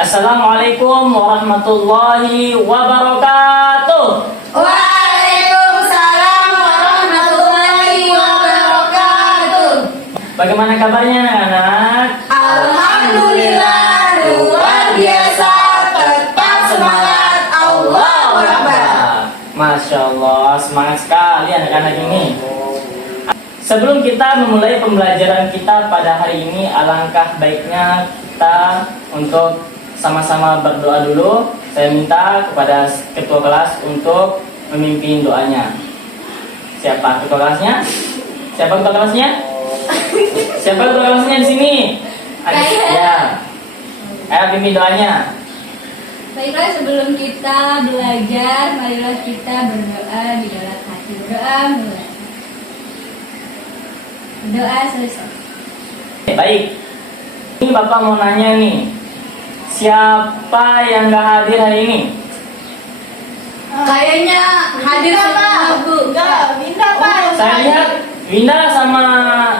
Assalamualaikum warahmatullahi wabarakatuh. Waalaikumsalam warahmatullahi wabarakatuh. Bagaimana kabarnya anak-anak? Alhamdulillah luar biasa, tetap semangat, Allahu Akbar. Masya Allah, semangat sekali anak-anak ini. Sebelum kita memulai pembelajaran kita pada hari ini, alangkah baiknya kita untuk sama-sama berdoa dulu. Saya minta kepada ketua kelas untuk memimpin doanya. Siapa ketua kelasnya? Siapa ketua kelasnya? Siapa ketua kelasnya di sini? Ya. Ayo pimpin doanya. Baiklah, sebelum kita belajar, marilah kita berdoa di dalam hati. Berdoa mulai. Doa selesai. Baik. Ini Bapak mau nanya nih. Siapa yang gak hadir hari ini? Kayaknya hadir semua, Bu. Enggak, Winda Pak. Saya lihat Winda sama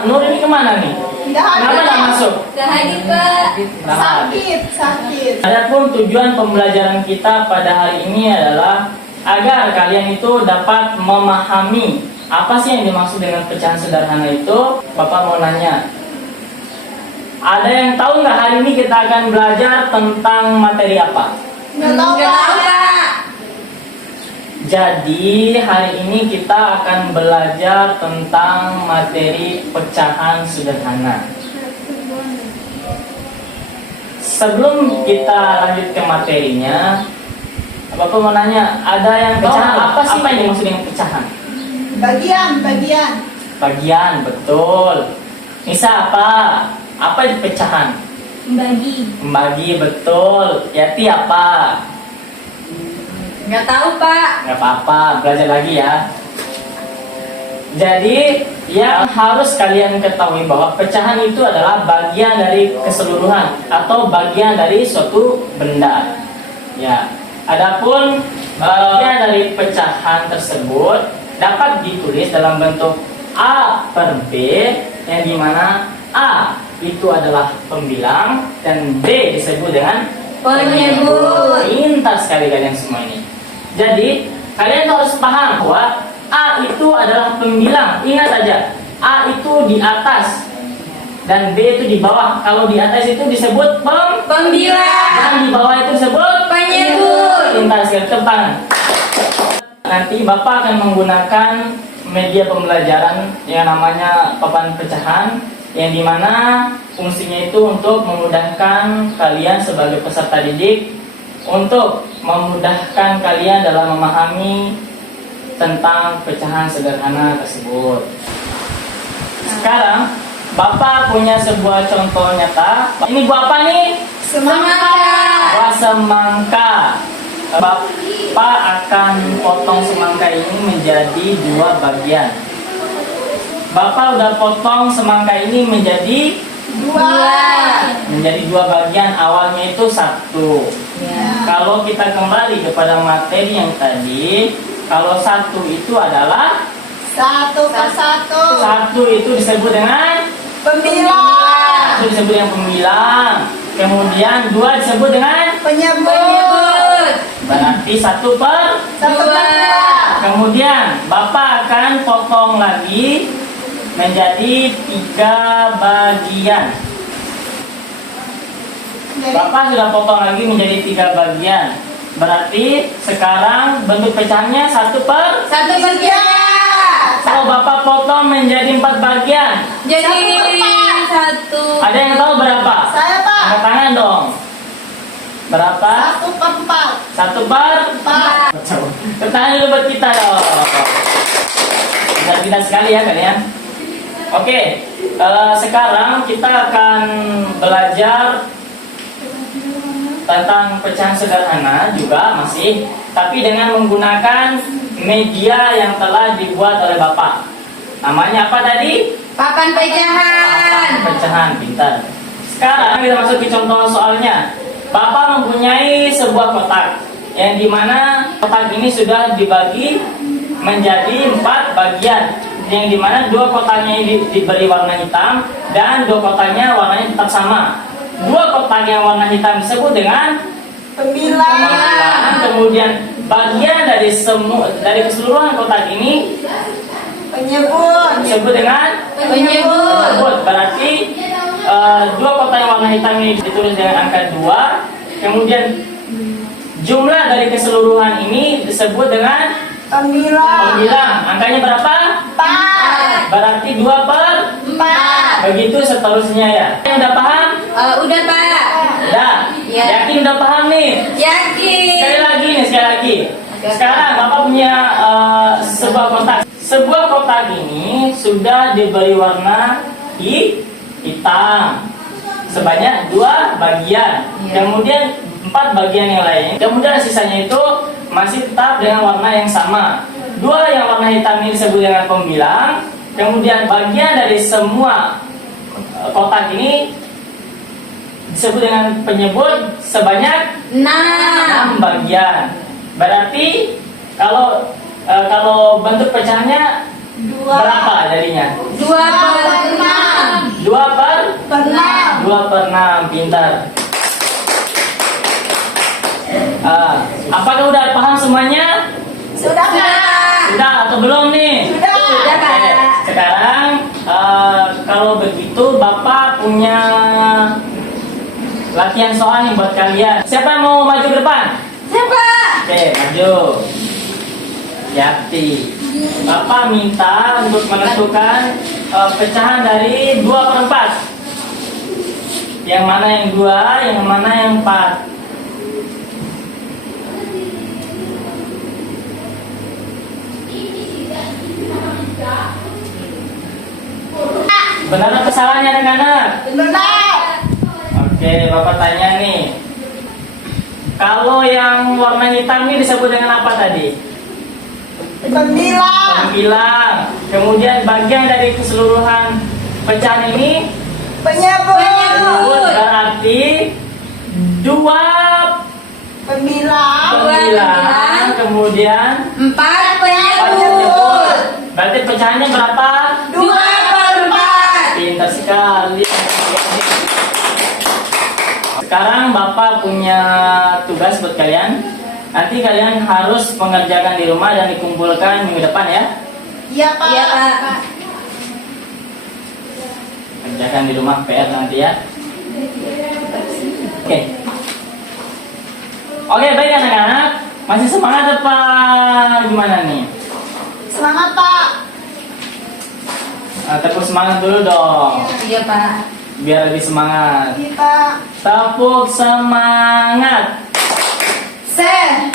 Nur ini kemana nih? Kenapa gak masuk? Gak hadir, Pak. Nggak hadir. Sakit. Adapun tujuan pembelajaran kita pada hari ini adalah agar kalian itu dapat memahami apa sih yang dimaksud dengan pecahan sederhana itu. Bapak mau nanya, ada yang tahu nggak hari ini kita akan belajar tentang materi apa? Enggak tahu, Pak. Jadi hari ini kita akan belajar tentang materi pecahan sederhana. Sebelum kita lanjut ke materinya, Bapak mau nanya, ada yang pecahan apa sih? Apa yang dimaksud dengan pecahan? Bagian. Bagian, betul. Misal apa? Apa itu pecahan? Membagi, betul. Yati apa? Nggak tahu, Pak. Nggak apa-apa, belajar lagi ya. Jadi yang harus kalian ketahui bahwa pecahan itu adalah bagian dari keseluruhan atau bagian dari suatu benda. Ya. Adapun bagian dari pecahan tersebut dapat ditulis dalam bentuk A per B, yang dimana A itu adalah pembilang dan B disebut dengan Penyebut. Pintar sekali kalian semua ini. Jadi kalian harus paham bahwa A itu adalah pembilang. Ingat saja, A itu di atas dan B itu di bawah. Kalau di atas itu disebut Pembilang. dan di bawah itu disebut Penyebut. Pintar sekali, tepuk tangan. Nanti Bapak akan menggunakan media pembelajaran yang namanya papan pecahan, yang dimana fungsinya itu untuk memudahkan kalian sebagai peserta didik, untuk memudahkan kalian dalam memahami tentang pecahan sederhana tersebut. Sekarang Bapak punya sebuah contoh nyata. Ini buah apa nih? Semangka. Buah semangka. Bapak akan potong semangka ini menjadi dua bagian. Bapak udah potong semangka ini menjadi dua bagian. Awalnya itu satu. Ya. Kalau kita kembali kepada materi yang tadi, kalau satu itu adalah Satu. itu disebut dengan Pembilang. itu disebut dengan pembilang. Kemudian dua disebut dengan Penyebut. berarti satu per. Kemudian Bapak akan potong lagi menjadi 3 bagian. Bapak sudah potong lagi menjadi 3 bagian. Berarti sekarang bentuk pecahannya 1 per. Kalau Bapak potong menjadi 4 bagian, Jadi satu. ada yang tahu berapa? Saya, Pak. Angkat tangan dong. Berapa? 1/4. 1 per. Tangan dulu buat kita dong. Pintar sekali ya kalian. Oke, sekarang kita akan belajar tentang pecahan sederhana juga masih, tapi dengan menggunakan media yang telah dibuat oleh Bapak. Namanya apa tadi? Papan pecahan. Pecahan, pintar. Sekarang kita masuk ke contoh soalnya. Bapak mempunyai sebuah kotak, yang dimana kotak ini sudah dibagi menjadi 4 bagian, yang dimana 2 kotaknya ini diberi warna hitam dan 2 kotaknya warnanya tetap sama. dua kotak yang warna hitam disebut dengan Pembilang. pembilang. Kemudian bagian dari keseluruhan kotak ini Penyebut. disebut dengan Penyebut. Berarti dua kotak yang warna hitam ini ditulis dengan angka 2. Kemudian jumlah dari keseluruhan ini disebut dengan Pembilang. pembilang. Angkanya berapa? 4. Berarti 2 per 4. begitu seterusnya ya. Yang udah paham? Udah Pak. Udah. Ya. Yakin udah paham nih? Yakin. Sekali lagi. Sekarang Bapak punya sebuah kotak. Sebuah kotak ini sudah diberi warna hitam sebanyak 2 bagian. Iya. Kemudian 4 bagian yang lain. Kemudian sisanya itu masih tetap dengan warna yang sama. 2 yang warna hitam ini disebut dengan pembilang. Kemudian bagian dari semua kotak ini disebut dengan penyebut sebanyak 6 bagian. Berarti kalau bentuk pecahannya 2. berapa jadinya? 2 per 6. 2 per 6. 2 per 6. Pintar. Apakah udah paham semuanya? Sudah, Pak. Sudah atau belum nih? Sudah. Sudah, Pak. Oke, sekarang kalau begitu Bapak punya latihan soal nih buat kalian. Siapa yang mau maju ke depan? Siapa? Oke, maju. Yati. Bapak minta untuk menentukan pecahan dari 2 per 4. Yang mana yang 2, yang mana yang 4. Benar atau salahnya anak-anak? Benar. Oke, Bapak tanya nih. Kalau yang warna hitam ini disebut dengan apa tadi? Pembilang. Pembilang. Kemudian bagian dari keseluruhan pecahan ini Penyebut. berarti 2 Pembilang. pembilang. Kemudian 4 Penyebut. berarti pecahannya berapa? 2 per 4. Pintar sekali. Sekarang Bapak punya tugas buat kalian. Nanti kalian harus mengerjakan di rumah dan dikumpulkan minggu depan ya. Iya, Pak. Iya, Pak. Kerjakan di rumah PR nanti ya. Oke. Oke, baik anak-anak. Masih semangat apa gimana nih? Semangat, Pak. Tepuk semangat dulu dong. Iya, Pak. Biar lebih semangat. Iya, Pak. Tepuk semangat. Semangat.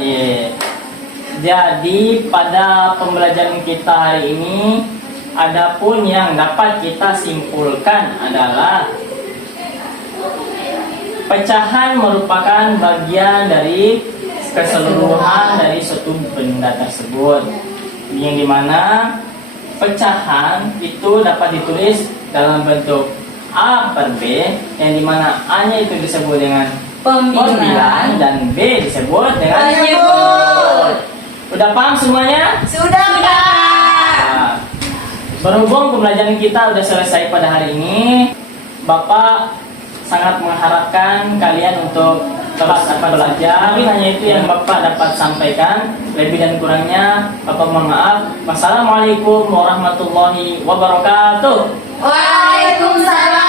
Yeah. Jadi pada pembelajaran kita hari ini, adapun yang dapat kita simpulkan adalah pecahan merupakan bagian dari keseluruhan dari suatu benda tersebut, yang dimana pecahan itu dapat ditulis dalam bentuk A per B, yang dimana A-nya itu disebut dengan pembilang dan B disebut dengan Penyebut. Udah paham semuanya? Sudah, Pak. Nah, berhubung pembelajaran kita udah selesai pada hari ini, Bapak sangat mengharapkan kalian untuk terus dapat belajar. Tapi hanya itu yang Bapak dapat sampaikan. Lebih dan kurangnya Bapak mohon maaf. Wassalamualaikum warahmatullahi wabarakatuh. Waalaikumsalam.